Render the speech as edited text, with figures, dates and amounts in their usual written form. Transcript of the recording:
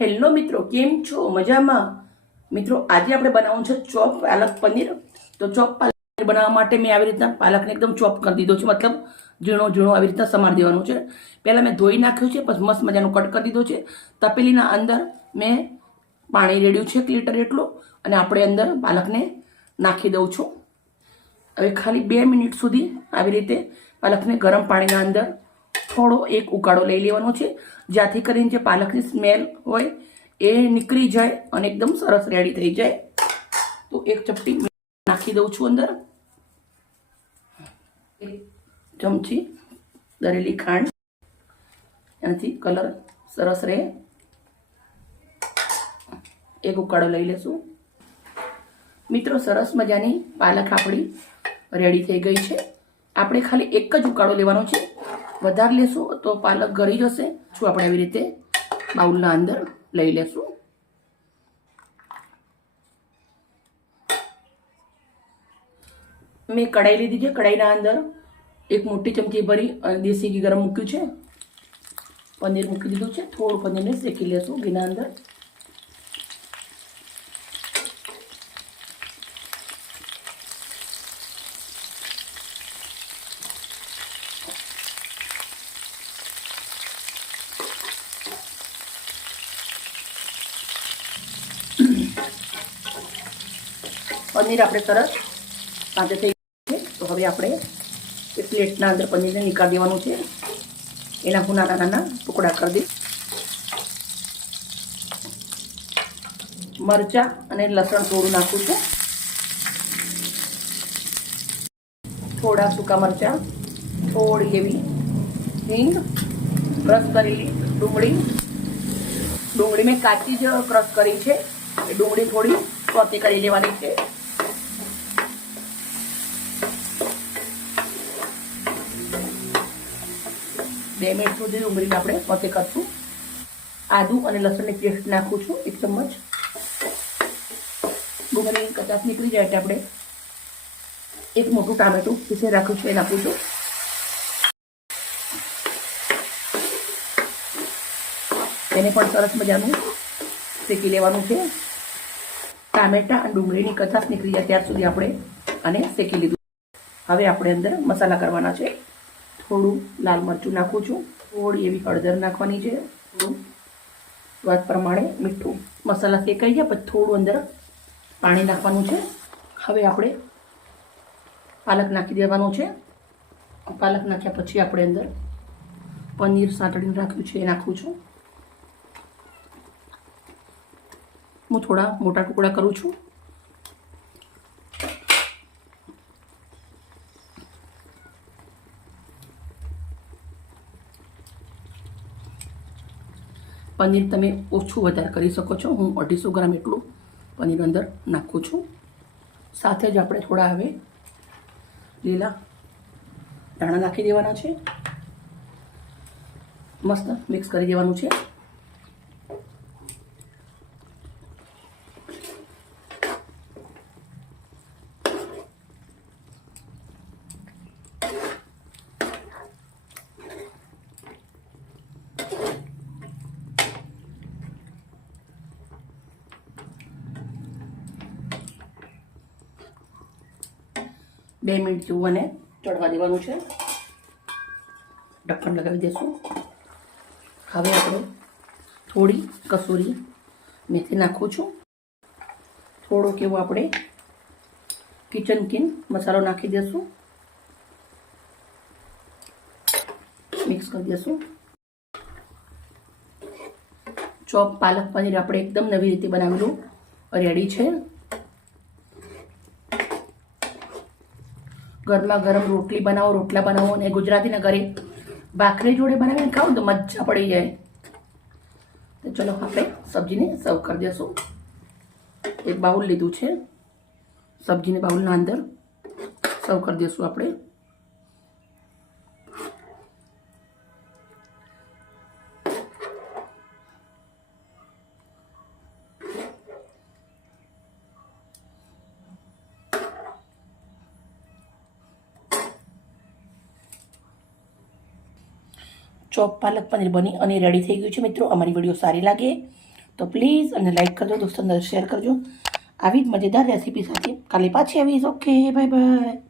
Hello મિત્રો, કેમ છો? મજામાં? મિત્રો, આજે આપણે બનાવવાનું છે ચોપ પાલક પનીર. તો ચોપ પાલક પનીર બનાવવા માટે મેં આવી રીતના પાલકને એકદમ ચોપ કરી દીધો છે, મતલબ ઝીણો ઝીણો આવી રીતના સમારી દેવાનું છે. પહેલાં મેં ધોઈ નાખ્યું છે, પછી મસ્ત મજાનું કટ કરી દીધો છે. તપેલીના અંદર મેં પાણી રેડ્યું છે 1 લીટર એટલું, અને આપણે અંદર પાલકને નાખી દઉં છું. હવે ખાલી 2 મિનિટ સુધી આવી રીતે પાલકને ગરમ પાણીના અંદર થોડો એક ઉકાળો લઈ લેવાનો છે, જ્યાંથી કરીને જે પાલકની સ્મેલ હોય એ નીકળી જાય અને એકદમ સરસ રેડી થઈ જાય. તો એક ચપટી નાખી દઉં છું અંદર, 1 ચમચી દરેલી ખાંડ, એનાથી કલર સરસ રહે. એક ઉકાળો લઈ લેશું. મિત્રો, સરસ મજાની પાલક આપણી રેડી થઈ ગઈ છે. આપણે ખાલી એક જ ઉકાળો લેવાનો છે, વધારે લેશું તો પાલક ગળી જશે. શું આપણે આવી રીતે બાઉલના અંદર લઈ લેશું. મેં કઢાઈ લીધી છે. કઢાઈના અંદર 1 મોટી ચમચી ભરી અને દેશી ઘી ગરમ મૂક્યું છે. પનીર મૂકી દીધું છે. થોડું પનીરને શેકી લેશું ઘીના અંદર. પનીર આપણે સરસ કાંચે થઈ ગયું છે. તો હવે આપણે એક પ્લેટના અંદર પનીરને નીકાળી દેવાનું છે. એના હું નાના નાના ટુકડા કરી દઈશ. મરચાં અને લસણ થોડું નાખું છું. થોડા સૂકા મરચાં, થોડી એવી હિંગ, ક્રશ કરેલી ડુંગળી મેં કાચી જ ક્રશ કરી છે. એ ડુંગળી થોડી સોતે કરી લેવાની છે. બે મિનિટ સુધી ડુંગળીને આપણે સોતે કરશું. આદુ અને લસણની પેસ્ટ નાખું છું 1 ચમચ. ડુંગળીની કચાશ નીકળી જાય એટલે આપણે 1 મોટું ટામેટું પીસી રાખ્યું છે એ નાખું છું. તેને પણ સરસ મજાનું શેકી લેવાનું છે. ટામેટા અને ડુંગળીની કચાશ નીકળી જાય ત્યાર સુધી આપણે આને શેકી લીધું. હવે આપણે અંદર મસાલા કરવાના છે. થોડું લાલ મરચું નાખું છું. થોડી એવી હળદર નાખવાની છે. થોડું સ્વાદ પ્રમાણે મીઠું. મસાલા શેકાઈ ગયા પછી થોડું અંદર પાણી નાખવાનું છે. હવે આપણે પાલક નાખી દેવાનું છે. પાલક નાખ્યા પછી આપણે અંદર પનીર સાંતળીને રાખ્યું છે એ નાખું છું. હું થોડા મોટા ટુકડા કરું છું. પનીર તમે ઓછું વધારે કરી શકો છો. હું 250 ગ્રામ એટલું પનીર અંદર નાખું છું. સાથે જ આપણે થોડા હવે લીલા ધાણા નાખી દેવાના છે. મસ્ત મિક્સ કરી દેવાનું છે. બે મિનિટ જેવું અને ચડવા દેવાનું છે. ઢક્કણ લગાવી દઈશું. હવે આપણે થોડી કસૂરી મેથી નાખું છું. થોડોક એવો આપણે કિચન કિંગ મસાલો નાખી દઈશું. મિક્સ કરી દઈશું. ચોપ પાલક પનીર આપણે એકદમ નવી રીતે બનાવેલું રેડી છે. ગરમા ગરમ રોટલી બનાવો, રોટલા બનાવો, અને ગુજરાતીના ઘરે ભાખરી જોડે બનાવીને ખાઓ તો મજા પડી જાય. તો ચલો આપણે સબ્જીને સર્વ કરી દઈશું. એક બાઉલ લીધું છે. સબ્જીને બાઉલના અંદર સર્વ કરી દઈશું આપણે. ચોપ પાલક પનીર બની અને રેડી થઈ ગયું છે. મિત્રો, અમારી વિડીયો સારી લાગે તો પ્લીઝ અને લાઈક કરજો, દોસ્તો અંદર શેર કરજો. આવી જ મજેદાર રેસીપી સાથે કાલે પાછી આવીશ. Okay, bye bye.